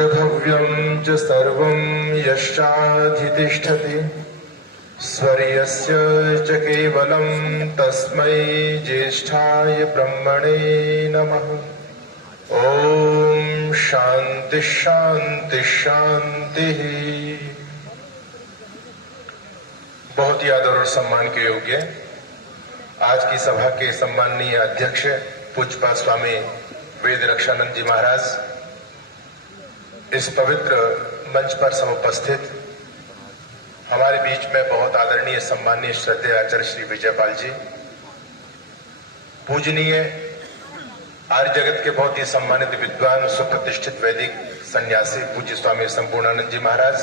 च भव्यं च सर्वं यश्चाधितिष्ठति स्वर्यस्य च केवलं तस्मै ज्येष्ठाय ब्रह्मणे नमः। ओम शांति शांति शांति। बहुत ही आदर और सम्मान के योग्य आज की सभा के सम्माननीय अध्यक्ष पूज्यपाद स्वामी वेद रक्षानंद जी महाराज, इस पवित्र मंच पर समुपस्थित हमारे बीच में बहुत आदरणीय सम्माननीय श्रद्धेय आचार्य श्री विजयपाल जी, पूजनीय आर्य जगत के बहुत ही सम्मानित विद्वान सुप्रतिष्ठित वैदिक सन्यासी पूज्य स्वामी संपूर्णानंद जी महाराज,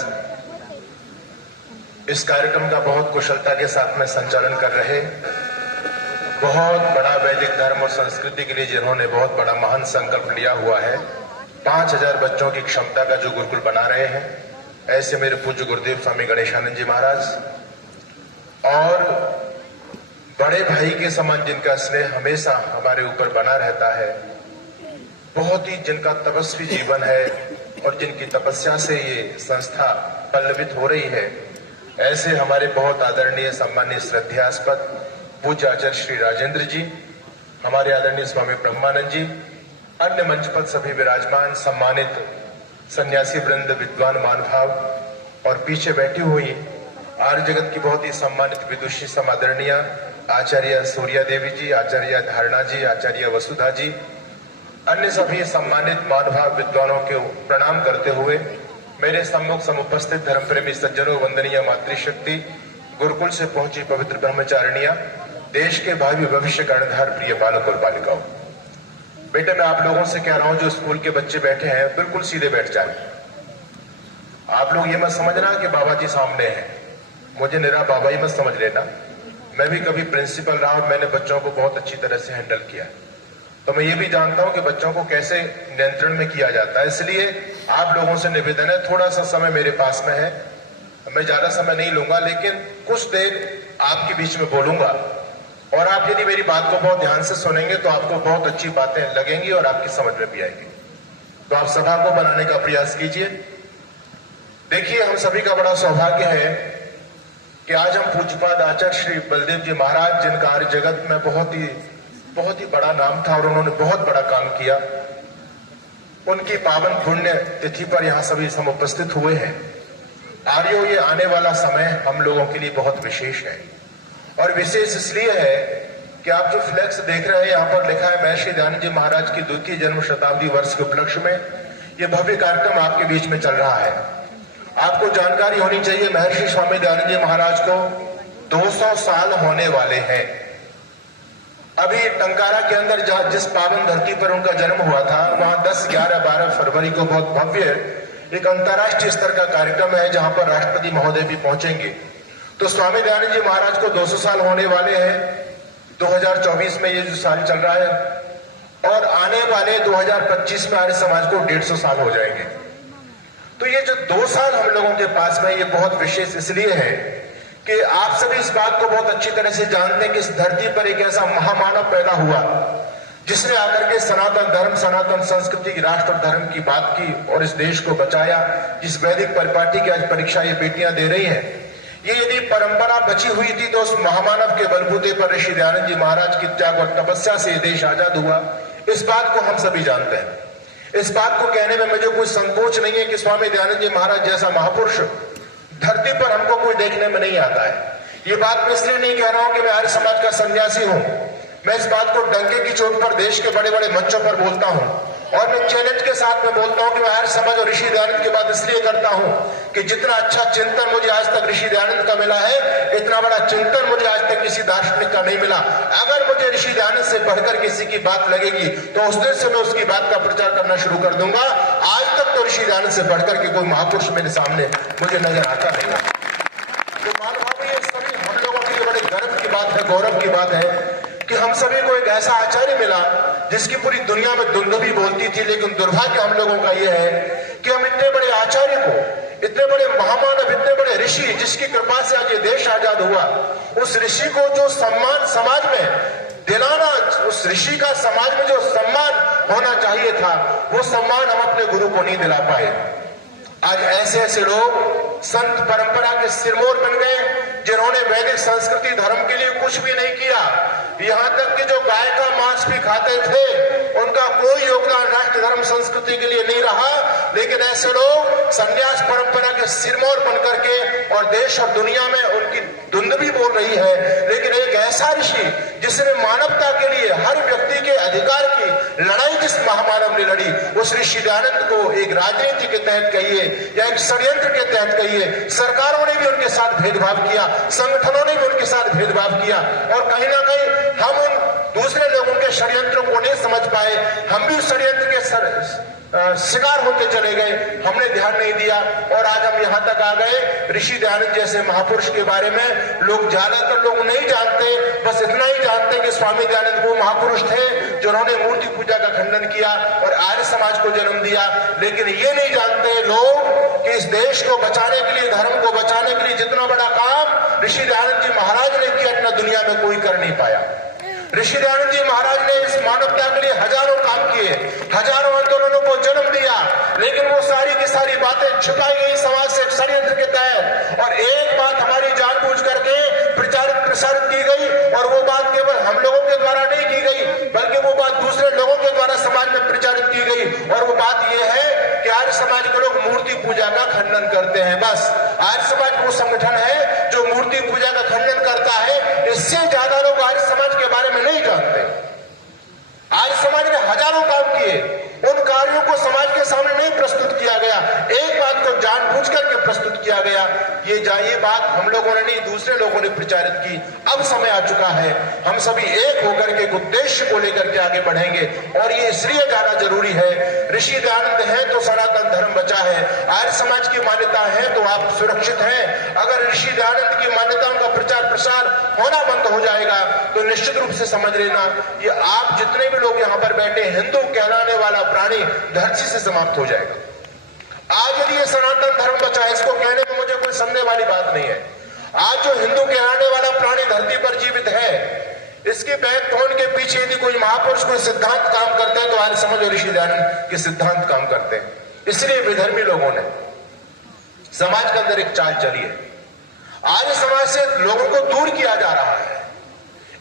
इस कार्यक्रम का बहुत कुशलता के साथ में संचालन कर रहे, बहुत बड़ा वैदिक धर्म और संस्कृति के लिए जिन्होंने बहुत बड़ा महान संकल्प लिया हुआ है, 5000 बच्चों की क्षमता का जो गुरुकुल बना रहे हैं, ऐसे मेरे पूज्य गुरुदेव स्वामी गणेशानंद जी महाराज, और बड़े भाई के समान जिनका स्नेह हमेशा हमारे ऊपर बना रहता है, बहुत ही जिनका तपस्वी जीवन है और जिनकी तपस्या से ये संस्था पल्लवित हो रही है, ऐसे हमारे बहुत आदरणीय सम्मानीय श्रद्धास्पद पूज्य आचार्य श्री राजेंद्र जी, हमारे आदरणीय स्वामी ब्रह्मानंद जी, अन्य मंच पर सभी विराजमान सम्मानित सन्यासी वृंद, विद्वान महानुभाव, और पीछे बैठी हुई आर्य जगत की बहुत ही सम्मानित विदुषी समादरणीय आचार्य सूर्या देवी जी, आचार्य धारणा जी, आचार्य वसुधा जी, अन्य सभी सम्मानित महानुभाव विद्वानों को प्रणाम करते हुए मेरे सम्मुख समुपस्थित धर्म प्रेमी सज्जनों, वंदनीय मातृशक्ति, गुरुकुल से पहुंची पवित्र ब्रह्मचारिणियां, देश के भावी भविष्य कर्णधार प्रिय बालक और बालिकाओं, बेटे मैं आप लोगों से कह रहा हूं जो स्कूल के बच्चे बैठे हैं बिल्कुल सीधे बैठ जाए। आप लोग ये मत समझना कि बाबा जी सामने हैं, मुझे निरा बाबा ही मत समझ लेना। मैं भी कभी प्रिंसिपल रहा और मैंने बच्चों को बहुत अच्छी तरह से हैंडल किया, तो मैं ये भी जानता हूं कि बच्चों को कैसे नियंत्रण में किया जाता है। इसलिए आप लोगों से निवेदन है, थोड़ा सा समय मेरे पास में है, मैं ज्यादा समय नहीं लूंगा, लेकिन कुछ देर आपके बीच में बोलूंगा, और आप यदि मेरी बात को बहुत ध्यान से सुनेंगे तो आपको बहुत अच्छी बातें लगेंगी और आपकी समझ में भी आएगी। तो आप सभा को बनाने का प्रयास कीजिए। देखिए, हम सभी का बड़ा सौभाग्य है कि आज हम पूज्यपाद आचार्य श्री बलदेव जी महाराज, जिनका आर्य जगत में बहुत ही बड़ा नाम था और उन्होंने बहुत बड़ा काम किया, उनकी पावन पुण्य तिथि पर यहां सभी समुपस्थित हुए हैं। आर्यों, ये आने वाला समय हम लोगों के लिए बहुत विशेष है, और विशेष इसलिए है कि आप जो फ्लैक्स देख रहे हैं, यहाँ पर लिखा है महर्षि दयानंद जी महाराज की 2वीं जन्म शताब्दी वर्ष के उपलक्ष्य में ये भव्य कार्यक्रम आपके बीच में चल रहा है। आपको जानकारी होनी चाहिए, महर्षि स्वामी दयानंद जी महाराज को 200 साल होने वाले हैं। अभी टंकारा के अंदर जिस पावन धरती पर उनका जन्म हुआ था, वहां 10, 11, 12 फरवरी को बहुत भव्य एक अंतर्राष्ट्रीय स्तर का कार्यक्रम है, जहां पर राष्ट्रपति महोदय भी पहुंचेंगे। तो स्वामी दयानंद जी महाराज को 200 साल होने वाले हैं 2024 में, ये जो साल चल रहा है, और आने वाले 2025 में आर्य समाज को 150 साल हो जाएंगे। तो ये जो 2 साल हम लोगों के पास में, ये बहुत विशेष इसलिए है कि आप सभी इस बात को बहुत अच्छी तरह से जानते हैं कि इस धरती पर एक ऐसा महामानव पैदा हुआ जिसने आकर के सनातन धर्म, सनातन संस्कृति की, राष्ट्र और धर्म की बात की और इस देश को बचाया। जिस वैदिक परिपाटी की आज परीक्षा ये बेटियां दे रही हैं, ये यदि परंपरा बची हुई थी तो उस महामानव के बलबूते पर ऋषि दयानंद जी महाराज की त्याग और तपस्या से ये देश आजाद हुआ। इस बात को हम सभी जानते हैं। इस बात को कहने में मुझे कोई संकोच नहीं है कि स्वामी दयानंद जी महाराज जैसा महापुरुष धरती पर हमको कोई देखने में नहीं आता है। ये बात मैं इसलिए नहीं कह रहा हूं कि मैं आर्य समाज का सन्यासी हूं, मैं इस बात को डंके की चोट पर देश के बड़े बड़े मंचों पर बोलता हूं, और मैं चैलेंज के साथ में बोलता हूं कि मैं आर्य समाज और ऋषि दयानंद की बात इसलिए करता हूं कि जितना अच्छा चिंतन मुझे आज तक ऋषि दयानंद का मिला है, इतना बड़ा चिंतन मुझे आज तक किसी दार्शनिक का नहीं मिला। अगर मुझे ऋषि दयानंद से बढ़कर किसी की बात लगेगी तो उस दिन से मैं उसकी बात का प्रचार करना शुरू कर दूंगा। आज तक तो ऋषि दयानंद से बढ़कर के कोई महापुरुष मेरे सामने मुझे नजर आता नहीं। तो महानुभाव, ये सभी हम लोगों के लिए बड़े गर्व की बात है, गौरव की बात है कि हम सभी को एक ऐसा आचार्य मिला जिसकी पूरी दुनिया में दुंदुभी बोलती थी। लेकिन दुर्भाग्य हम लोगों का यह है कि हम इतने बड़े आचार्य को इतने बड़े महामानव, इतने बड़े ऋषि जिसकी कृपा से आज ये देश आजाद हुआ, उस ऋषि को जो सम्मान समाज में दिलाना, उस ऋषि का समाज में जो सम्मान होना चाहिए था, वो सम्मान हम अपने गुरु को नहीं दिला पाए। आज ऐसे ऐसे लोग संत परंपरा के सिरमौर बन गए जिन्होंने वैदिक संस्कृति धर्म के लिए कुछ भी नहीं किया। यहां तक कि जो गाय का मांस भी खाते थे उनका कोई योगदान राष्ट्र धर्म संस्कृति के लिए नहीं रहा। लेकिन ऐसे लोग संन्यास परंपरा के सिरमौर बन करके और देश और दुनिया में उनकी धुंध भी बोल रही है। लेकिन एक ऐसा ऋषि जिसने मानवता के लिए, हर व्यक्ति के अधिकार की लड़ाई जिस महामानव ने लड़ी, उस ऋषि दयानंद को एक राजनीति के तहत कहिए या एक षड्यंत्र के तहत कहिए, सरकारों ने भी उनके साथ भेदभाव किया, संगठनों ने भी उनके साथ भेदभाव किया और कहीं ना कहीं हम उन दूसरे लोगों के षड्यंत्रों को नहीं समझ पाए। हम भी उस षड्यंत्र के शिकार होते चले गए, हमने ध्यान नहीं दिया और आज हम यहां तक आ गए। ऋषि दयानंद जैसे महापुरुष के बारे में लोग, ज्यादातर लोग नहीं जानते, बस इतना ही जानते कि स्वामी दयानंद वो महापुरुष थे जिन्होंने मूर्ति पूजा का खंडन किया और आर्य समाज को जन्म दिया। लेकिन ये नहीं जानते लोग कि इस देश को बचाने के लिए, धर्म को बचाने के लिए जितना बड़ा काम ऋषि दयानंद जी महाराज ने किया, इतना दुनिया में कोई कर नहीं पाया। ऋषि दयानंद जी महाराज ने इस मानवता के लिए हजारों काम किए, हजारों आंदोलनों को जन्म दिया, लेकिन वो सारी की सारी बातें छुपाई गई समाज से षड्यंत्र के तहत। और एक बात हमारी जानबूझ करके प्रचारित प्रसारित की गई और वो बात केवल हम लोगों के द्वारा नहीं की गई, बल्कि वो बात दूसरे लोगों के द्वारा समाज में प्रचारित की गई। और वो बात ये है कि आर्य समाज के लोग मूर्ति पूजा का खंडन करते हैं। बस आर्य समाज वो संगठन है जो मूर्ति पूजा का खंडन करता है। इससे ज्यादा लोग आर्य समाज के बारे में नहीं जानते। आर्य समाज ने हजारों काम किए, उन कार्यों को समाज के सामने नहीं प्रस्तुत किया गया, एक बात को जानबूझ करके प्रस्तुत किया गया। ये बात हम लोगों ने नहीं, दूसरे लोगों ने प्रचारित की। अब समय आ चुका है, हम सभी एक होकर के उद्देश्य को लेकर के आगे बढ़ेंगे और ये इसलिए जाना जरूरी है। ऋषि दयानंद है तो सनातन धर्म बचा है, आर्य समाज की मान्यता है तो आप सुरक्षित हैं। अगर ऋषि दयानंद की मान्यताओं का प्रचार प्रसार होना बंद हो जाएगा तो निश्चित रूप से समझ लेना, ये आप जितने भी लोग यहाँ पर बैठे, हिंदू कहलाने वाला प्राणी धरती से समाप्त हो जाएगा। आज यदि ये सनातन धर्म बचा है, इसको कहने में मुझे कोई संदेह वाली बात नहीं है। आज जो हिंदू कहलाने वाला प्राणी धरती पर जीवित है, इसके बैकबोन के पीछे यदि कोई महापुरुष कोई सिद्धांत काम करते हैं तो आर्य समाज और ऋषि दयानंद के सिद्धांत काम करते हैं। इसलिए विधर्मी लोगों ने समाज के अंदर एक चाल चली है, आर्य समाज से लोगों को दूर किया जा रहा है,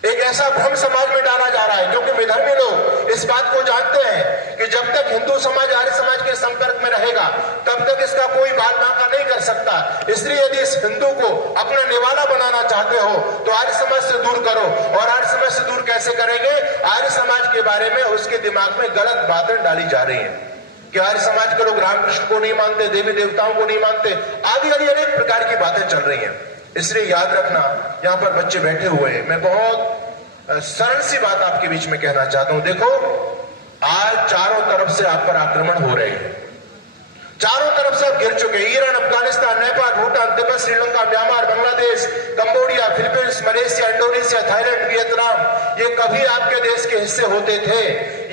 एक ऐसा भ्रम समाज में डाला जा रहा है। क्योंकि विधर्मी लोग इस बात को जानते हैं कि जब तक हिंदू समाज आर्य समाज के संपर्क में रहेगा तब तक इसका कोई बाल बांका नहीं कर सकता। इसलिए यदि इस हिंदू को अपना निवाला बनाना चाहते हो तो आर्य समाज से दूर करो। और आर्य समाज से दूर कैसे करेंगे? आर्य समाज के बारे में उसके दिमाग में गलत बातें डाली जा रही हैं कि आर्य समाज के लोग रामकृष्ण को नहीं मानते, देवी देवताओं को नहीं मानते, आदि आदि अनेक प्रकार की बातें चल रही हैं। इसलिए याद रखना, यहाँ पर बच्चे बैठे हुए हैं, मैं बहुत सरल सी बात आपके बीच में कहना चाहता हूं। देखो, आज चारों तरफ से आप पर आक्रमण हो रहे हैं, चारों तरफ से आप गिर चुके हैं। Iran, Afghanistan, Nepal, Bhutan, Tibet, Sri Lanka, Myanmar, Bangladesh, Cambodia, Philippines, Malaysia, Indonesia, Thailand, Vietnam, ये कभी आपके देश के हिस्से होते थे?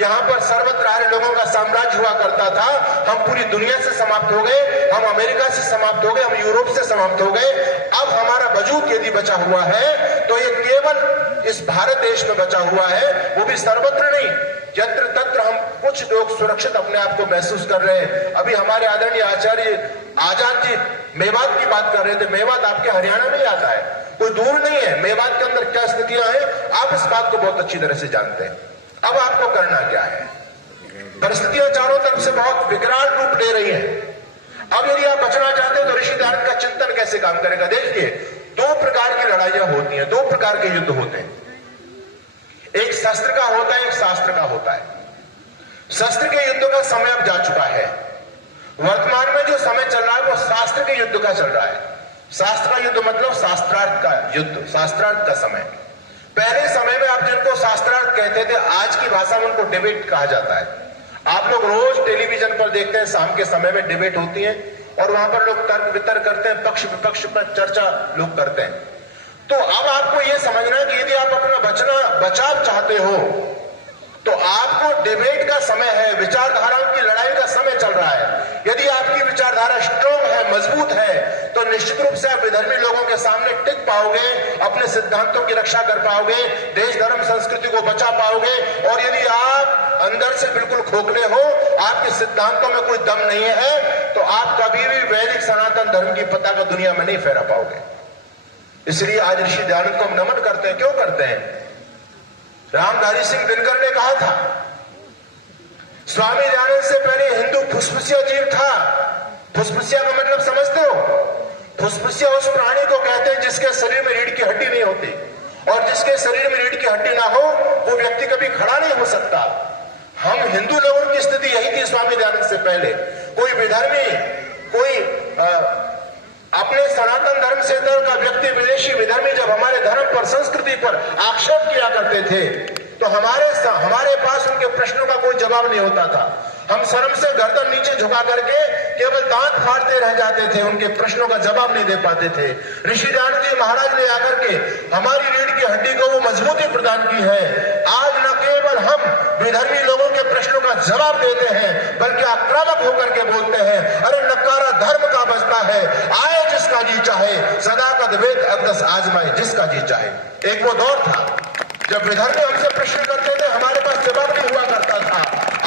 यहाँ पर सर्वत्र आर्य लोगों का साम्राज्य हुआ करता था। हम पूरी दुनिया से समाप्त हो गए, हम अमेरिका से समाप्त हो गए, हम यूरोप से समाप्त हो गए। अब हमारा वजूद यदि बचा हुआ है तो ये केवल इस भारत देश में बचा हुआ है, वो भी सर्वत्र नहीं। यत्र तत्र हम कुछ लोग सुरक्षित अपने आप को महसूस कर रहे हैं। अभी हमारे आदरणीय आचार्य आजाद जी मेवात की बात कर रहे थे। मेवात आपके हरियाणा में ही आता है, कोई दूर नहीं है। मेवात के अंदर क्या स्थितियां हैं आप इस बात को बहुत अच्छी तरह से जानते हैं। अब आपको करना क्या है? परिस्थितियां चारों तरफ से बहुत विकराल रूप ले रही हैं। अब यदि आप बचना चाहते हैं तो ऋषि दयानंद का चिंतन कैसे काम करेगा? देखिए, दो प्रकार की लड़ाइयां होती हैं, दो प्रकार के युद्ध होते हैं। एक शस्त्र का होता है, एक शास्त्र का होता है। शस्त्र के युद्ध का समय अब जा चुका है। वर्तमान में जो समय चल रहा है वो शास्त्र के युद्ध का चल रहा है। शास्त्र का युद्ध मतलब शास्त्रार्थ का युद्ध, शास्त्रार्थ का समय। पहले समय में आप जिनको शास्त्रार्थ कहते थे, आज की भाषा में उनको डिबेट कहा जाता है। आप लोग रोज टेलीविजन पर देखते हैं, शाम के समय में डिबेट होती है और वहां पर लोग तर्क वितर्क करते हैं, पक्ष विपक्ष पर चर्चा लोग करते हैं। तो अब आपको यह समझना है कि यदि आप अपना बचाव चाहते हो तो आपको डिबेट का समय है, विचारधाराओं की लड़ाई का समय चल रहा है। यदि आपकी विचारधारा स्ट्रांग है, मजबूत मजबूत है तो निश्चित रूप से आप विधर्मी लोगों के सामने टिक पाओगे, अपने सिद्धांतों की रक्षा कर पाओगे, देश धर्म संस्कृति को बचा पाओगे। और यदि आप अंदर से बिल्कुल खोखले हो, आपके सिद्धांतों में कोई दम नहीं है, तो आप कभी भी वैदिक सनातन धर्म की पताका दुनिया में नहीं फहरा पाओगे। इसलिए आज ऋषि दयानंद को हम नमन करते हैं। क्यों करते हैं? रामधारी सिंह दिनकर ने कहा था, स्वामी दयानंद से पहले हिंदू फुसफुसिया जीव था। फुसफुसिया का मतलब समझते हो? फुसफुसिया उस प्राणी को कहते हैं जिसके शरीर में रीढ़ की हड्डी नहीं होती, और जिसके शरीर में रीढ़ की हड्डी ना हो वो व्यक्ति कभी खड़ा नहीं हो सकता। हम हिंदू लोगों की स्थिति यही थी स्वामी दयानंद से पहले। कोई विधर्मी, कोई अपने सनातन धर्म से इतर का व्यक्ति, विदेशी विधर्मी जब हमारे धर्म पर, संस्कृति पर आक्षेप किया करते थे तो हमारे पास उनके प्रश्नों का कोई जवाब नहीं होता था। हम शर्म से गर्दन नीचे झुका करके केवल दांत फाड़ते रह जाते थे, उनके प्रश्नों का जवाब नहीं दे पाते थे। ऋषि दयानंद जी महाराज ने आकर के हमारी रीढ़ की हड्डी को वो मजबूती प्रदान की है। आज न केवल हम विधर्मी लोगों के प्रश्नों का जवाब देते हैं, बल्कि आक्रामक होकर के बोलते हैं, अरे नकारा धर्म का बचता है, आए जिसका जी चाहे, सदाकत वेद अकदस आजमाए जिसका जी चाहे। एक वो दौर था जब विधर्मी हमसे प्रश्न करते थे, हमारे पास जवाब नहीं हुआ करता था।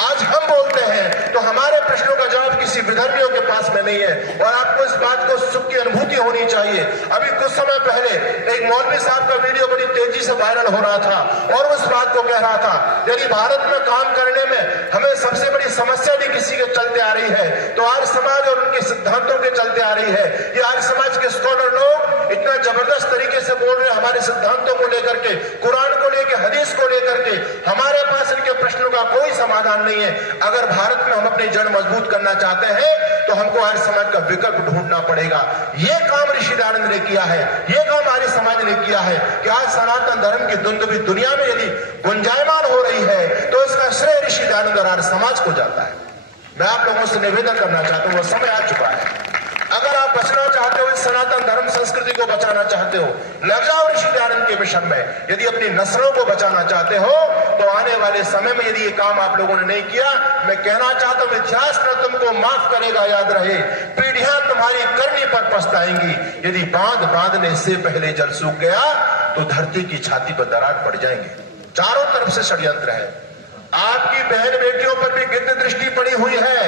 आज हम बोलते हैं तो हमारे प्रश्नों का जवाब किसी विधर्मियों के पास में नहीं है। और आपको इस बात को सुख की अनुभूति होनी चाहिए। अभी कुछ समय पहले एक मौलवी साहब का वीडियो बड़ी तेजी से वायरल हो रहा था और उस बात को कह रहा था, यदि भारत में काम करने में हमें सबसे बड़ी समस्या भी किसी के चलते आ रही है तो आर्य समाज और उनके सिद्धांतों के चलते आ रही है। ये आर्य समाज के स्कॉलर लोग इतना जबरदस्त तरीके से बोल रहे हैं हमारे सिद्धांतों को लेकर के, कुरान को लेकर, हदीस को लेकर के। हमारे पास इनके प्रश्नों का कोई समाधान नहीं है। अगर भारत में हम अपनी जड़ मजबूत करना चाहते हैं तो हमको आर्य समाज का विकल्प ढूंढना पड़ेगा। ये काम ऋषि दयानंद ने किया है, ये काम आर्य समाज ने किया है कि आज सनातन धर्म की दुंदुभी दुनिया में यदि गुंजायमान हो रही है तो इसका श्रेय ऋषि दयानंद और आर्य समाज को जाता है। मैं आप लोगों से निवेदन करना चाहता हूं, वो समय आ चुका है। अगर आप बचना चाहते हो, इस सनातन धर्म संस्कृति को बचाना चाहते हो, लग जाओ ऋषि दयानंद के मिशन में। यदि अपनी नस्लों को बचाना चाहते हो तो आने वाले समय में यदि ये काम आप लोगों ने नहीं किया, मैं कहना चाहता हूं इतिहास न तुमको माफ करेगा, याद रहे, पीढ़ियां तुम्हारी करनी पर पछताएंगी। यदि बांध बांधने से पहले जल सूख गया तो धरती की छाती पर दरार पड़ जाएंगे। चारों तरफ से षड्यंत्र है। आपकी बहन बेटियों पर भी गिद्ध दृष्टि पड़ी हुई है।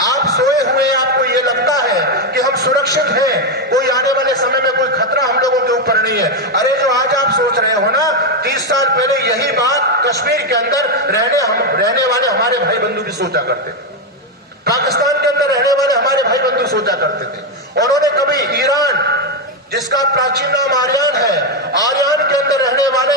आप सोए हुए, आपको ये लगता है कि हम सुरक्षित हैं, कोई आने वाले समय में कोई खतरा हम लोगों के ऊपर नहीं है। अरे जो आज आप सोच रहे हो ना, 30 साल पहले यही बात कश्मीर के अंदर रहने वाले हमारे भाई बंधु भी सोचा करते थे, पाकिस्तान के अंदर रहने वाले हमारे भाई बंधु सोचा करते थे। उन्होंने कभी ईरान, जिसका प्राचीन नाम आर्यन है, आर्यन के अंदर रहने वाले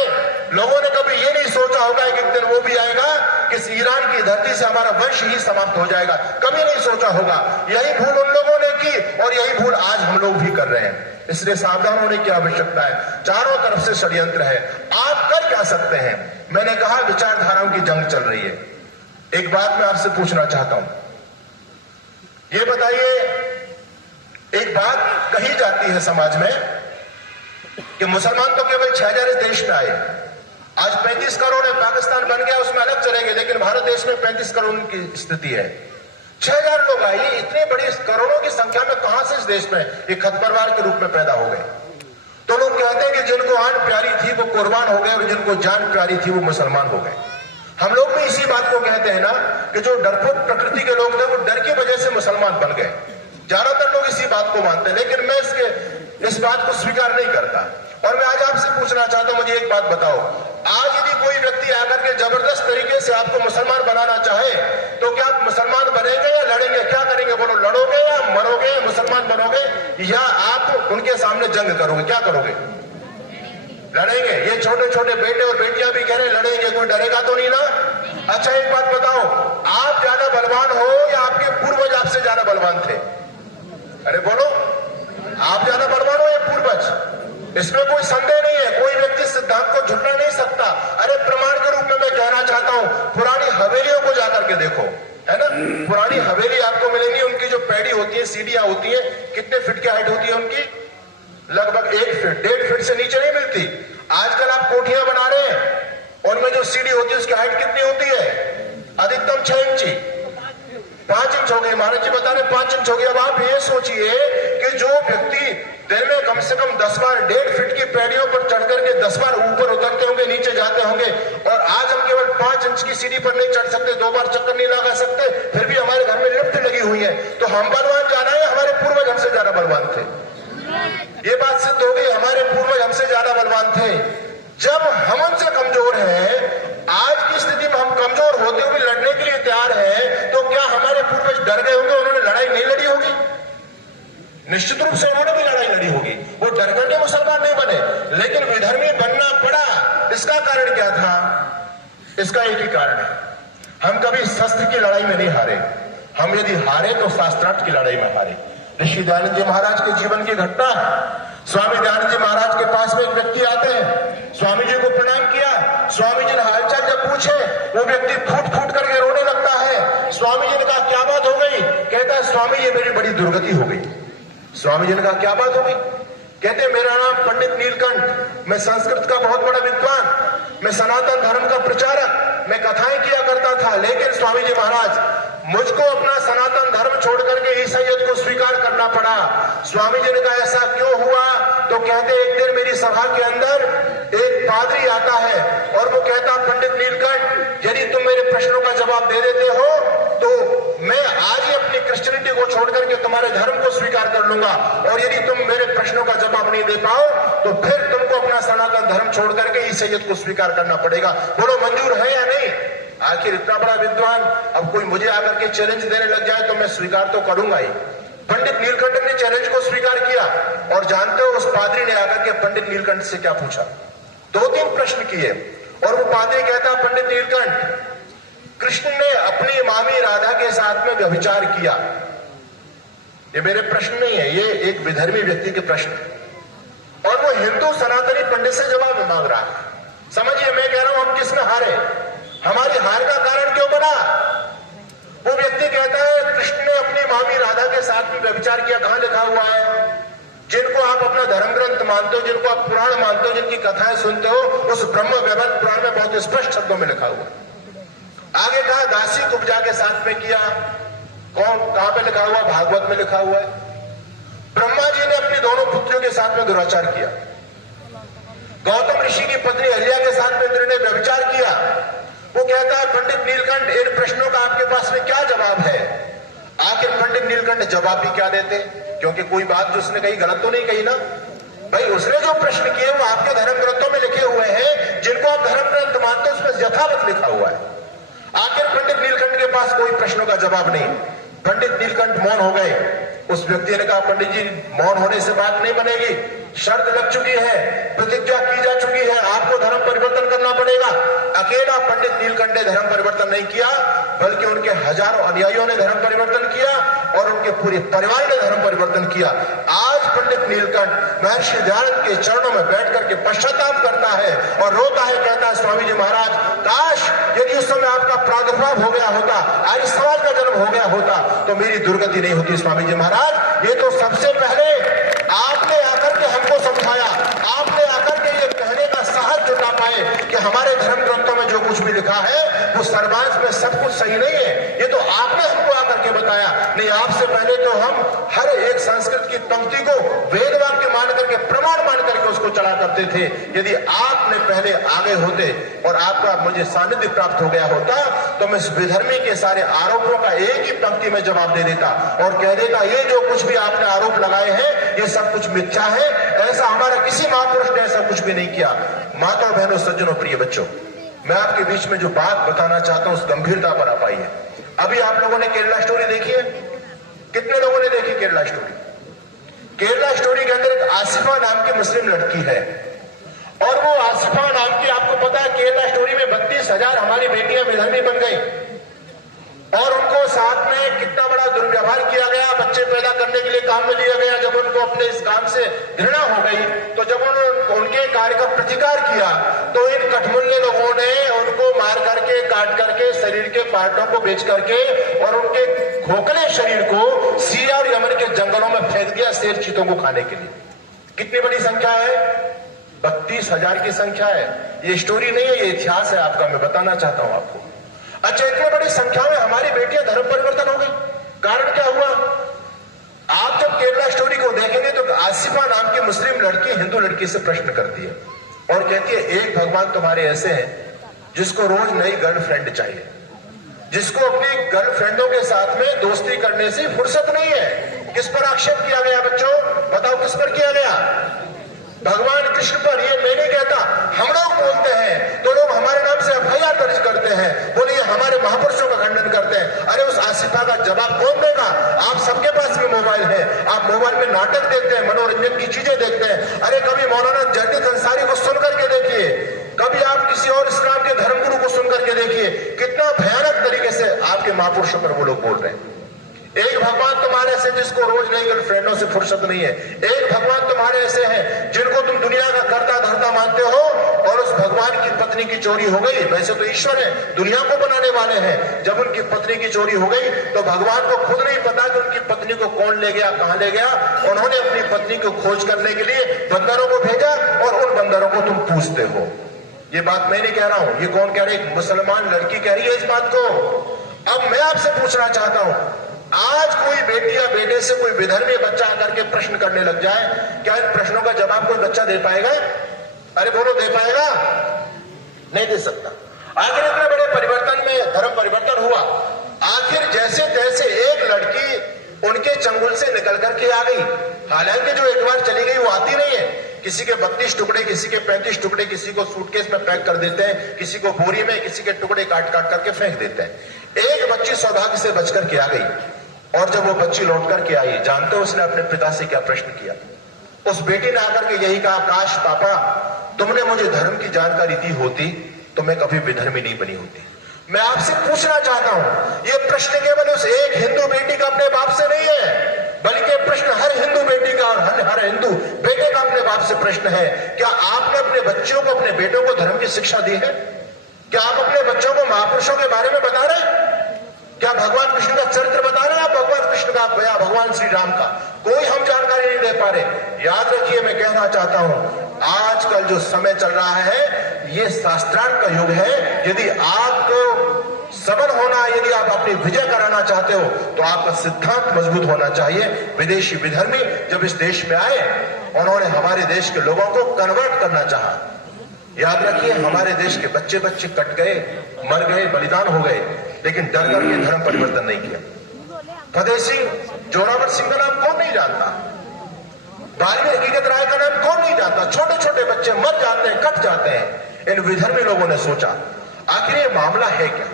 लोगों ने कभी ये नहीं सोचा होगा कि एक दिन वो भी आएगा कि इस ईरान की धरती से हमारा वंश ही समाप्त हो जाएगा। कभी नहीं सोचा होगा। यही भूल उन लोगों ने की और यही भूल आज हम लोग भी कर रहे हैं। इसलिए सावधान होने की आवश्यकता है। चारों तरफ से षड्यंत्र है। आप कर क्या सकते हैं? मैंने कहा विचारधाराओं की जंग चल रही है। एक बात मैं आपसे पूछना चाहता हूं, ये बताइए, एक बात कही जाती है समाज में कि मुसलमान तो केवल 6000 इस देश में आए, आज 35 करोड़ है, पाकिस्तान बन गया उसमें अलग चलेंगे, लेकिन भारत देश में 35 करोड़ की स्थिति है। 6000 लोग आए, इतनी बड़ी करोड़ों की संख्या में कहां से इस देश में एक खतपरवार के रूप में पैदा हो गए? तो लोग कहते हैं कि जिनको आन प्यारी थी वो कुर्बान हो गए और जिनको जान प्यारी थी वो मुसलमान हो गए। हम लोग भी इसी बात को कहते हैं ना कि जो डरपोक प्रकृति के लोग थे वो डर की वजह से मुसलमान बन गए। ज्यादातर लोग इसी बात को मानते हैं, लेकिन मैं इस बात को स्वीकार नहीं करता। और मैं आज आपसे पूछना चाहता हूं, मुझे एक बात बताओ, आज यदि कोई व्यक्ति आकर के जबरदस्त तरीके से आपको मुसलमान बनाना चाहे तो क्या आप मुसलमान बनेंगे या लड़ेंगे? क्या करेंगे? बोलो, लड़ोगे या मरोगे, मुसलमान बनोगे या आप उनके सामने जंग करोगे? क्या करोगे? लड़ेंगे। ये छोटे छोटे बेटे और बेटियां भी कह रहे हैं लड़ेंगे, कोई डरेगा तो नहीं ना? अच्छा एक बात बताओ, आप ज्यादा बलवान हो या आपके पूर्वज आपसे ज्यादा बलवान थे? अरे बोलो, आप ज्यादा बलवान हो या पूर्वज? इसमें कोई संदेह नहीं है। कोई व्यक्ति सिद्धांत को झुटला नहीं सकता। अरे प्रमाण के रूप में मैं कहना चाहता हूं, पुरानी हवेलियों को जाकर के देखो, है ना? पुरानी हवेली आपको मिलेंगी, उनकी जो पैड़ी होती है, सीढ़ियां होती है, कितने फीट की हाइट होती है उनकी? लगभग 1 फीट, 1.5 फीट से नीचे नहीं मिलती। आजकल आप कोठियां बना रहे हैं, उनमें जो सीढ़ी होती है उसकी हाइट कितनी होती है? अधिकतम 6 इंची, 5 इंच हो गई। महाराज जी बता रहे 5 इंच हो गई। अब आप ये सोचिए जो व्यक्ति दिन में कम से कम 10 बार 1.5 फीट की पैड़ियों पर चढ़ करके 10 बार ऊपर उतरते होंगे, नीचे जाते होंगे, और आज हम केवल 5 इंच की सीढ़ी पर नहीं चढ़ सकते, 2 बार चक्कर नहीं लगा सकते, फिर भी हमारे घर में लिफ्ट लगी हुई है, तो हम बलवान ज्यादा है, हमारे पूर्वज हमसे ज्यादा बलवान थे। ये बात सिद्ध हो गई, हमारे पूर्वज हमसे ज्यादा बलवान थे। जब हम उनसे कमजोर हैं, आज की स्थिति में हम कमजोर होते हुए लड़ने के लिए तैयार हैं, तो क्या हमारे पूर्वज डर गए होंगे, उन्होंने लड़ाई नहीं लड़ी होगी? निश्चित रूप से उन्होंने भी लड़ाई लड़ी होगी, वो डर करके मुसलमान नहीं बने, लेकिन विधर्मी बनना पड़ा। इसका कारण क्या था? इसका एक ही कारण है, हम कभी शस्त्र की लड़ाई में नहीं हारे, हम यदि हारे तो शास्त्रार्थ की लड़ाई में हारे। ऋषि दयानंद जी महाराज के जीवन की घटना है। स्वामी दयानंद जी महाराज के पास में एक व्यक्ति आते हैं, स्वामी जी को प्रणाम किया, स्वामी जी ने हालचाल जब पूछे, वो व्यक्ति फूट फूट करके रोने लगता है। स्वामी जी ने कहा क्या बात हो गई? कहता है स्वामी ये मेरी बड़ी दुर्गति हो गई। स्वामी जी ने कहा क्या बात हो गई? कहते मेरा नाम पंडित नीलकंठ, मैं संस्कृत का बहुत बड़ा विद्वान, मैं सनातन धर्म का प्रचारक, मैं कथाएं किया करता था, लेकिन स्वामी जी महाराज मुझको अपना सनातन धर्म छोड़ करके ईसाईयत को स्वीकार करना पड़ा। स्वामी जी ने कहा ऐसा क्यों हुआ? तो कहते एक दिन मेरी सभा के अंदर एक पादरी आता है और वो कहता पंडित नीलकंठ यदि तुम मेरे प्रश्नों का जवाब दे देते हो तो मैं आज ही अपनी क्रिश्चियनिटी को छोड़ करके तुम्हारे धर्म को स्वीकार कर लूंगा, और यदि तुम मेरे प्रश्नों का जवाब नहीं दे पाओ तो फिर तुमको अपना सनातन धर्म छोड़ करके ईसाईयत को स्वीकार करना पड़ेगा। बोलो मंजूर है या नहीं? आखिर इतना बड़ा विद्वान, अब कोई मुझे आकर के चैलेंज देने लग जाए तो मैं स्वीकार तो करूंगा ही। पंडित नीलकंठ ने चैलेंज को स्वीकार किया, और जानते हो उस पादरी ने आकर के पंडित नीलकंठ से क्या पूछा? 2-3 प्रश्न किए, और वो पादरी कहता पंडित नीलकंठ कृष्ण ने अपनी मामी राधा के साथ में व्यभिचार किया। ये मेरे प्रश्न नहीं है, ये एक विधर्मी व्यक्ति के प्रश्न है, और वो हिंदू सनातनी पंडित से जवाब मांग रहा है। समझिए मैं कह रहा हूं हम किसमें हारे, हमारी हार का कारण क्यों बना? वो व्यक्ति कहता है कृष्ण ने अपनी मामी राधा के साथ में व्यभिचार किया। कहां लिखा हुआ है? जिनको आप अपना धर्म ग्रंथ मानते हो, जिनको आप पुराण मानते हो, जिनकी कथाएं सुनते हो, उस ब्रह्म वैवर्त पुराण में बहुत स्पष्ट शब्दों में लिखा हुआ है। आगे कहा दासी कुब्जा के साथ में किया। कौन, कहां पे लिखा हुआ? भागवत में लिखा हुआ है। ब्रह्मा जी ने अपनी दोनों पुत्रियों के साथ में दुराचार किया। गौतम ऋषि की पत्नी अहल्या के साथ में इंद्र ने व्यभिचार किया। वो कहता है पंडित नीलकंठ इन प्रश्नों का आपके पास में क्या जवाब है? आखिर पंडित नीलकंठ जवाब भी क्या देते? क्योंकि कोई बात जो उसने कही गलत तो नहीं कही ना भाई। उसने जो प्रश्न किए वो आपके धर्म ग्रंथों में लिखे हुए हैं, जिनको आप धर्म ग्रंथ मानते हो उसमें यथावत लिखा हुआ है। आखिर पंडित नीलकंठ के पास कोई प्रश्नों का जवाब नहीं। पंडित नीलकंठ मौन हो गए। उस व्यक्ति ने कहा पंडित जी मौन होने से बात नहीं बनेगी, शर्त लग चुकी है, प्रतिज्ञा की जा चुकी है, आपको धर्म परिवर्तन करना पड़ेगा। अकेला पंडित नीलकंठ ने धर्म परिवर्तन नहीं किया, बल्कि उनके हजारों अनुयायियों ने धर्म परिवर्तन किया, और उनके पूरे परिवार ने धर्म परिवर्तन किया। आज पंडित नीलकंठ महर्षि दयानंद के चरणों में बैठ करके पश्चाताप करता है और रोता है, कहता है स्वामी जी महाराज काश यदि उस समय आपका प्रादुर्भाव हो गया होता, आर्य समाज का जन्म हो गया होता तो मेरी दुर्गति नहीं होती। स्वामी जी महाराज ये तो सबसे पहले आपने आकर के हमको समझाया, आपने आकर के ये कहने का साहस जुटा पाए कि हमारे धर्म ग्रंथों में जो कुछ भी लिखा है वो सर्वांश में सब कुछ सही नहीं है। ये तो आपने हमको आकर के बताया। नहीं, आपसे पहले तो हम हर एक संस्कृत की पंक्ति को वेद वाक्य मान करके, प्रमाण मान करके उसको चला करते थे। यदि आपने पहले आगे होते और आपका मुझे सानिध्य प्राप्त हो गया होता तो मैं इस विधर्मी के सारे आरोपों का एक ही पंक्ति में जवाब दे देता और कह देता ये जो कुछ भी आपने आरोप लगाए हैं ये सब कुछ मिथ्या है। ऐसा हमारा किसी महापुरुष ने ऐसा कुछ भी नहीं किया। माता बहनों, सज्जनों, प्रिय बच्चों, मैं आपके बीच में जो बात बताना चाहता हूं उस गंभीरता पर आप आइए। अभी आप लोगों ने केरला स्टोरी देखी है? कितने लोगों ने देखी केरला स्टोरी? केरला स्टोरी के अंदर एक आसिफा नाम की मुस्लिम लड़की है, और वो आसिफा नाम की, आपको पता है केरला स्टोरी में 32,000 हमारी बेटियां विधर्मी बन गई, और उनको साथ में कितना बड़ा दुर्व्यवहार किया गया, बच्चे पैदा करने के लिए काम में लिया गया। जब उनको अपने इस काम से घृणा हो गई तो जब उनके कार्य का प्रतिकार किया तो इन कठमुल्ले लोगों ने उनको मार करके, काट करके, शरीर के पार्टों को बेच करके और उनके खोखले शरीर को सीरिया और यमन के जंगलों में फेंक दिया शेर चीतों को खाने के लिए। कितनी बड़ी संख्या है? 32,000 की संख्या है। ये स्टोरी नहीं है, ये इतिहास है आपका, मैं बताना चाहता हूं आपको। अच्छा, इतनी बड़ी संख्या में हमारी बेटियां धर्म परिवर्तन हो गई, कारण क्या हुआ? आप जब केरला स्टोरी को देखें लड़की हिंदू लड़की से प्रश्न करती है और कहती है, एक भगवान तुम्हारे ऐसे हैं जिसको रोज नई गर्लफ्रेंड चाहिए, जिसको अपनी गर्लफ्रेंडों के साथ में दोस्ती करने से फुर्सत नहीं है। किस पर आक्षेप किया गया बच्चों, बताओ किस पर किया गया? भगवान कृष्ण पर। ये मैं नहीं कहता, हम लोग बोलते हैं तो लोग हमारे नाम से एफआईआर दर्ज करते हैं, बोले ये हमारे महापुरुषों का खंडन करते हैं। अरे उस आसिफा का जवाब कौन देगा? आप सबके पास में मोबाइल है, आप मोबाइल में नाटक देखते हैं, मनोरंजन की चीजें देखते हैं। अरे कभी मौलाना जर्दिद अंसारी को सुन करके देखिए, कभी आप किसी और इस्लाम के धर्मगुरु को सुन करके देखिए, कितना भयानक तरीके से आपके महापुरुषों पर वो लोग बोल रहे हैं। एक भगवान तुम्हारे ऐसे जिसको रोज नई गर्लफ्रेंडों से फुर्सत नहीं है। एक भगवान तुम्हारे ऐसे हैं जिनको तुम दुनिया का कर्ता धर्ता मानते हो और उस भगवान की पत्नी की चोरी हो गई। वैसे तो ईश्वर है, दुनिया को बनाने वाले हैं। जब उनकी पत्नी की चोरी हो गई तो भगवान को खुद नहीं पता कि उनकी पत्नी को कौन ले गया, कहां ले गया। उन्होंने अपनी पत्नी को खोज करने के लिए बंदरों को भेजा और उन बंदरों को तुम पूछते हो। ये बात मैं नहीं कह रहा हूं, ये कौन कह रही? एक मुसलमान लड़की कह रही है इस बात को। अब मैं आपसे पूछना चाहता हूं, आज कोई बेटी या बेटे से कोई विधर्मी बच्चा आकर के प्रश्न करने लग जाए, क्या इन प्रश्नों का जवाब कोई बच्चा दे पाएगा? अरे बोलो, दे पाएगा? नहीं दे सकता। आखिर इतने बड़े परिवर्तन में धर्म परिवर्तन हुआ, आखिर जैसे तैसे एक लड़की उनके चंगुल से निकल करके आ गई। हालांकि जो एक बार चली गई वो आती नहीं है। किसी के 32 टुकड़े, किसी के 35 टुकड़े, किसी को सूटकेस में पैक कर देते हैं, किसी को बोरी में, किसी के टुकड़े काट काट करके फेंक देते हैं। एक बच्ची सौभाग्य से बच करके आ गई और जब वो बच्ची लौट करके आई, जानते हो उसने अपने पिता से क्या प्रश्न किया? उस बेटी ने आकर के यही कहा, काश पापा तुमने मुझे धर्म की जानकारी दी होती तो मैं कभी विधर्मी नहीं बनी होती। मैं आपसे पूछना चाहता हूं, ये प्रश्न केवल उस एक हिंदू बेटी का अपने बाप से नहीं है, बल्कि प्रश्न हर हिंदू बेटी का और हर हिंदू बेटे का अपने बाप से प्रश्न है। क्या आपने अपने बच्चों को, अपने बेटों को धर्म की शिक्षा दी है? क्या आप अपने बच्चों को महापुरुषों के बारे में बता रहे हैं? क्या भगवान कृष्ण का चरित्र बता रहे हैं आप? भगवान कृष्ण का या भगवान श्री राम का कोई हम जानकारी नहीं दे पा रहे। याद रखिए, मैं कहना चाहता हूं, आजकल जो समय चल रहा है ये शास्त्रार्थ का युग है। यदि आपको सबल होना, यदि आप अपनी विजय कराना चाहते हो तो आपका सिद्धांत मजबूत होना चाहिए। विदेशी विधर्मी जब इस देश में आए, उन्होंने हमारे देश के लोगों को कन्वर्ट करना चाहा। याद रखिए, हमारे देश के बच्चे बच्चे कट गए, मर गए, बलिदान हो गए, लेकिन डर करके धर्म परिवर्तन नहीं किया। फतेह सिंह, जोरावर सिंह का नाम कौन नहीं जानता? बालवीर हकीकत राय का नाम कौन नहीं जानता? छोटे छोटे बच्चे मर जाते हैं, कट जाते हैं। इन विधर्मी लोगों ने सोचा, आखिर ये मामला है क्या?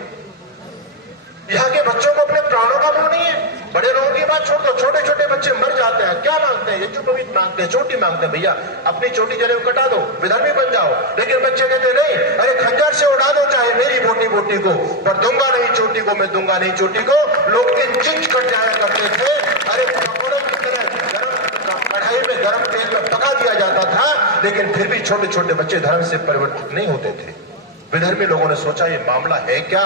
यहाँ के बच्चों को अपने प्राणों का मोह नहीं है? बड़े लोगों की बात छोड़ दो, छोटे छोटे बच्चे मर जाते हैं, क्या मांगते हैं? यज्ञोपवीत मांगते हैं, चोटी मांगते हैं। भैया अपनी चोटी जले कटा दो, विधर्मी बन जाओ। लेकिन बच्चे कहते नहीं, अरे खंजर से उड़ा दो चाहे मेरी बोटी बोटी को, पर दूंगा नहीं चोटी को, मैं दूंगा नहीं चोटी को। लोग 3 इंच कट जाया करते थे। अरे पकौड़ों की तरह कढ़ाई में गर्म तेल में पका दिया जाता था, लेकिन फिर भी छोटे छोटे बच्चे धर्म से परिवर्तित नहीं होते थे। विधर्मी लोगों ने सोचा ये मामला है क्या?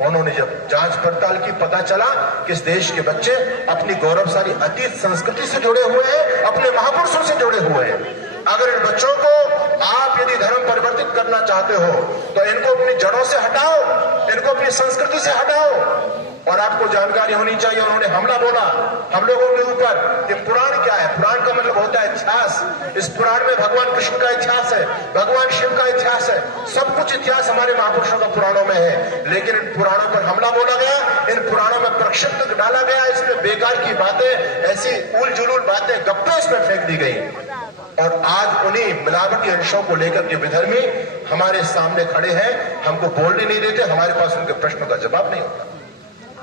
उन्होंने जब जांच पड़ताल की, पता चला कि इस देश के बच्चे अपनी गौरवशाली अतीत संस्कृति से जुड़े हुए हैं, अपने महापुरुषों से जुड़े हुए हैं। अगर इन बच्चों को आप यदि धर्म परिवर्तित करना चाहते हो तो इनको अपनी जड़ों से हटाओ, इनको अपनी संस्कृति से हटाओ। और आपको जानकारी होनी चाहिए, उन्होंने हमला बोला हम लोगों के ऊपर। ये पुराण क्या है? पुराण का मतलब होता है इतिहास। इस पुराण में भगवान कृष्ण का इतिहास है, भगवान शिव का इतिहास है, सब कुछ इतिहास हमारे महापुरुषों का पुराणों में है। लेकिन इन पुराणों पर हमला बोला गया, इन पुराणों में प्रक्षिप्त डाला गया, इसमें बेकार की बातें, ऐसी उल जुलूल बातें, गप्पे इसमें फेंक दी गई। और आज उन्हीं मिलावटी अंशों को लेकर के विधर्मी हमारे सामने खड़े हैं, हमको बोलने नहीं देते, हमारे पास उनके प्रश्नों का जवाब नहीं होता।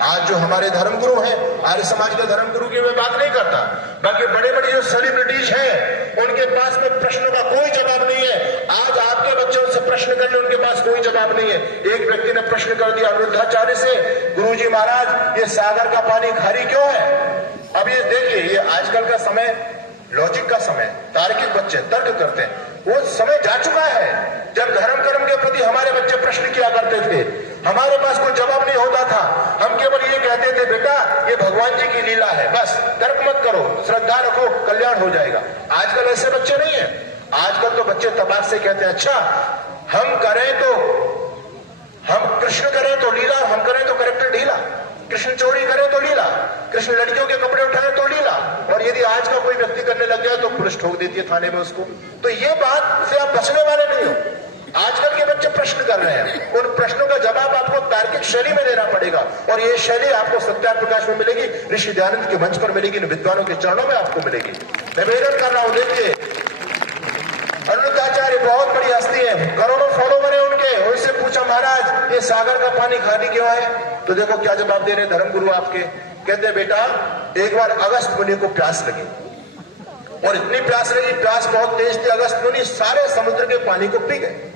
आज जो हमारे धर्मगुरु हैं, आर्य समाज के धर्मगुरु की मैं बात नहीं करता, बाकी बड़े बड़े जो सेलिब्रिटीज हैं उनके पास में प्रश्न का कोई जवाब नहीं है। आज आपके बच्चों से प्रश्न कर ले, उनके पास कोई जवाब नहीं है। एक व्यक्ति ने प्रश्न कर दिया अनिरुद्धाचार्य से, गुरुजी महाराज ये सागर का पानी खारी क्यों है? अब ये देखिए, ये आजकल का समय लॉजिक का समय, तार्किक बच्चे तर्क करते हैं। वो समय जा चुका है जब धर्म कर्म के प्रति हमारे बच्चे प्रश्न किया करते थे, हमारे पास कोई जवाब नहीं होता था। हम केवल ये कहते थे बेटा ये भगवान जी की लीला है, बस तर्क मत करो, श्रद्धा रखो, कल्याण हो जाएगा। आजकल ऐसे बच्चे नहीं है। आजकल तो बच्चे तबाक से कहते हैं अच्छा हम करें तो, हम कृष्ण करें तो लीला, हम करें तो कैरेक्टर ढीला। कृष्ण चोरी करे तो लीला, कृष्ण लड़कियों के कपड़े उठाए तो लीला, और यदि आज का कोई व्यक्ति करने लग गया तो पुलिस ठोक देती है थाने में उसको। तो ये बात से आप बचने वाले नहीं हो। आजकल के बच्चे प्रश्न कर रहे हैं, उन प्रश्नों का जवाब आपको तार्किक शैली में देना पड़ेगा, और ये शैली आपको सत्याप्रकाश में मिलेगी, ऋषि दयानंद के मंच पर मिलेगी, विद्वानों के चरणों में आपको मिलेगी। निवेदन कर रहा हूं, देखिए अनिरुद्धाचार्य बहुत बड़ी हस्ती है, करोड़ों फॉलोवर है उनके। उनसे पूछा महाराज ये सागर का पानी खाली क्यों है, तो देखो क्या जवाब दे रहे धर्मगुरु आपके। कहते बेटा एक बार अगस्त मुनि को प्यास लगी, और इतनी प्यास लगी, प्यास बहुत तेज थी, अगस्त मुनि सारे समुद्र के पानी को पी गए।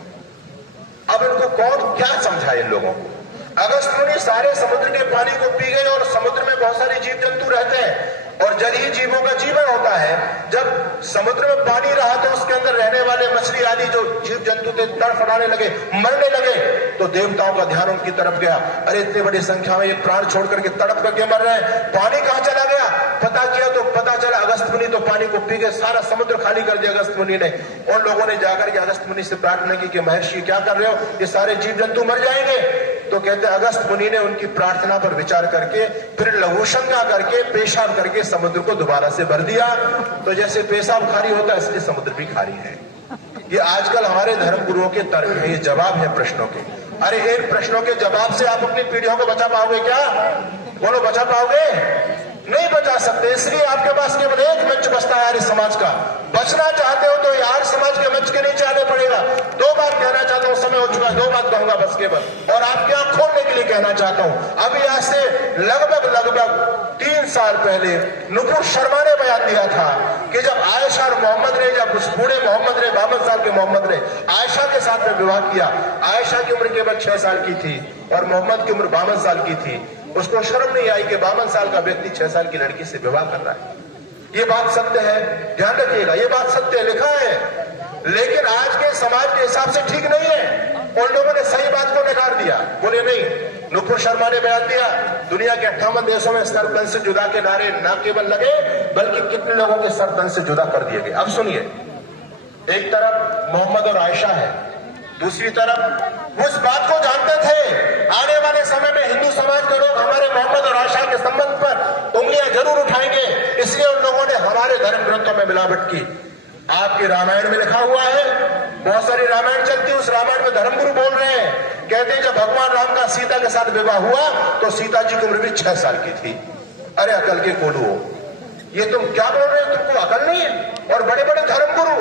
अब इनको कौन क्या समझाए इन लोगों को। अगस्त मुनि सारे समुद्र के पानी को पी गए, और समुद्र में बहुत सारे जीव जंतु रहते हैं, और जलीय जीवों का जीवन होता है। जब समुद्र में पानी रहा तो उसके अंदर रहने वाले मछली आदि जो जीव जंतु थे तड़फड़ाने लगे, मरने लगे, तो देवताओं का ध्यान उनकी तरफ गया। अरे इतनी बड़ी संख्या में ये प्राण छोड़ करके तड़प करके मर रहे हैं, पानी कहां चला गया। पता किया तो पता चला अगस्त मुनि तो पानी को पी गए, सारा समुद्र खाली कर दिया अगस्त मुनि ने। उन लोगों ने जाकर के अगस्त मुनि से प्रार्थना की कि महर्षि क्या कर रहे हो, ये सारे जीव जंतु मर जाएंगे। तो कहते अगस्त मुनि ने उनकी प्रार्थना पर विचार करके फिर लघुशंका करके पेशाब करके समुद्र को दोबारा से भर दिया। तो जैसे पेशाब खारी होता है इसलिए समुद्र भी खारी है। ये आजकल हमारे धर्म गुरुओं के तर्क है, ये जवाब है प्रश्नों के। अरे इन प्रश्नों के जवाब से आप अपनी पीढ़ियों को बचा पाओगे क्या? बोलो बचा पाओगे? नहीं बचा सकते। इसलिए आपके पास केवल एक मंच बचता है आर्य समाज का। बचना चाहते हो तो आर्य समाज के मंच के नीचे आने पड़ेगा। दो बात कहना चाहता हूं, समय हो चुका है, दो बात कहूंगा बस केवल, और आपकी आंख खोलने के लिए कहना चाहता हूं। अभी आज से लगभग 3 साल पहले नुपुर शर्मा ने बयान दिया था कि जब आयशा और मोहम्मद ने, जब उस बूढ़े मोहम्मद ने, 52 साल के मोहम्मद ने आयशा के साथ में विवाह किया, आयशा की उम्र केवल 6 साल की थी और मोहम्मद की उम्र 52 साल की थी। उसको शर्म नहीं आई कि 52 साल का व्यक्ति 6 साल की लड़की से विवाह कर रहा है। ये बात सत्य है, ध्यान रखिएगा, ये बात सत्य है, लिखा है। लेकिन आज के समाज के हिसाब से ठीक नहीं है। उन लोगों ने सही बात को नकार दिया, बोले नहीं। नुपुर शर्मा ने बयान दिया, दुनिया के 58 देशों में सर तन से जुदा के नारे न केवल लगे बल्कि कितने लोगों के सर तन से जुदा कर दिए गए। अब सुनिए, एक तरफ मोहम्मद और आयशा है, दूसरी तरफ उस बात को जानते थे आने वाले समय में हिंदू समाज के लोग हमारे मोहम्मद और आयशा के संबंध पर उंगलियां जरूर उठाएंगे, इसलिए उन लोगों ने हमारे धर्म ग्रंथों में मिलावट की। आपके रामायण में लिखा हुआ है, बहुत सारी रामायण चलती है, उस रामायण में धर्मगुरु बोल रहे हैं, कहते हैं जब भगवान राम का सीता के साथ विवाह हुआ तो सीता जी की उम्र भी 6 साल की थी। अरे अकल के कोल्हू हो, ये तुम क्या बोल रहे हो, तुमको अकल नहीं है। और बड़े बड़े धर्मगुरु,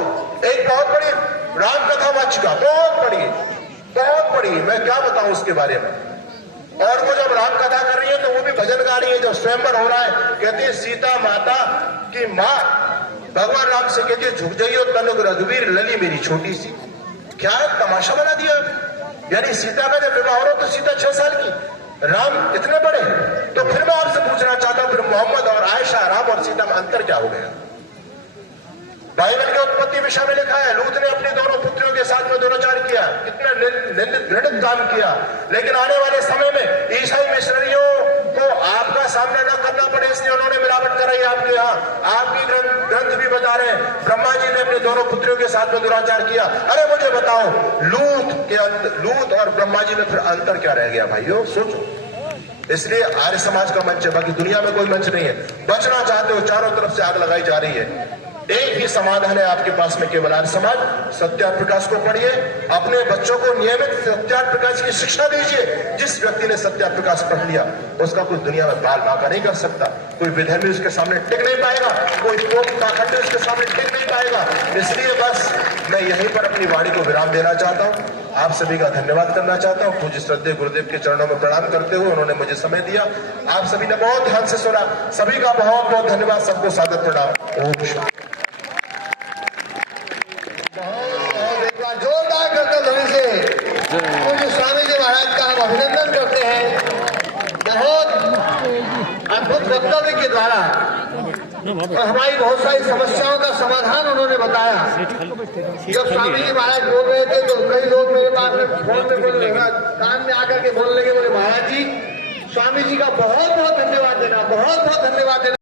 एक बहुत बड़ी राम कथा वाचिका, बहुत बड़ी, मैं क्या बताऊं उसके बारे में। और वो जब राम कथा कर रही है तो वो भी भजन गा रही है, जब स्वयंवर हो रहा है, कहती है सीता माता की माँ भगवान राम से कहती है झुक जाइए तनुग रघुवीर लली मेरी छोटी सी। क्या तमाशा बना दिया। यानी सीता का जब विवाह हो रहा तो सीता 6 साल की, राम इतने बड़े। तो फिर मैं आपसे पूछना चाहता हूं, फिर मोहम्मद और आयशा, राम और सीता में अंतर क्या हो गया? बाइबल के उत्पत्ति विषय में लिखा है, लूत ने अपनी दोनों पुत्रियों के साथ में दुराचार किया, कितना घृणित काम किया। लेकिन आने वाले समय में ईसाई मिशनरियों को आपका सामना न करना पड़े, इसलिए उन्होंने मिलावट कराई आपके यहाँ। आपकी ग्रंथ भी बता रहे हैं ब्रह्मा जी ने अपनी दोनों पुत्रियों के साथ में दुराचार किया। अरे मुझे बताओ, लूत और ब्रह्मा जी में फिर अंतर क्या रह गया भाइयों? सोचो। इसलिए आर्य समाज का मंच है, बाकी दुनिया में कोई मंच नहीं है। बचना चाहते हो, चारों तरफ से आग लगाई जा रही है। एक ही समाधान है आपके पास में, केवल आर्य समाज। सत्याप्रकाश को पढ़िए, अपने बच्चों को नियमित सत्याप्रकाश की शिक्षा दीजिए। जिस व्यक्ति ने सत्याप्रकाश पढ़ लिया उसका कोई दुनिया में बाल बांका नहीं कर सकता, कोई विधर्मी उसके सामने टिक नहीं पाएगा, कोई पोप पाखंडी उसके सामने टिक नहीं पाएगा। इसलिए बस मैं यहीं पर अपनी वाणी को विराम देना चाहता हूँ। आप सभी का धन्यवाद करना चाहता हूँ। पूज्य श्रद्धेय गुरुदेव के चरणों में प्रणाम करते हुए उन्होंने मुझे समय दिया, आप सभी ने बहुत ध्यान से सुना। सभी का बहुत बहुत धन्यवाद, सबको सादर प्रणाम। ओम शांति। जोरदार करते ध्वनि से पूज्य स्वामी जी महाराज का हम अभिनंदन करते हैं। बहुत अद्भुत वक्तव्य के द्वारा और हमारी बहुत सारी समस्याओं का समाधान उन्होंने बताया। जब स्वामी जी महाराज बोल रहे थे तो कई लोग मेरे पास में फोन में बोल रहे, कान में आकर के बोलने लगे, बोले महाराज जी स्वामी जी का बहुत बहुत धन्यवाद देना, बहुत बहुत धन्यवाद देना।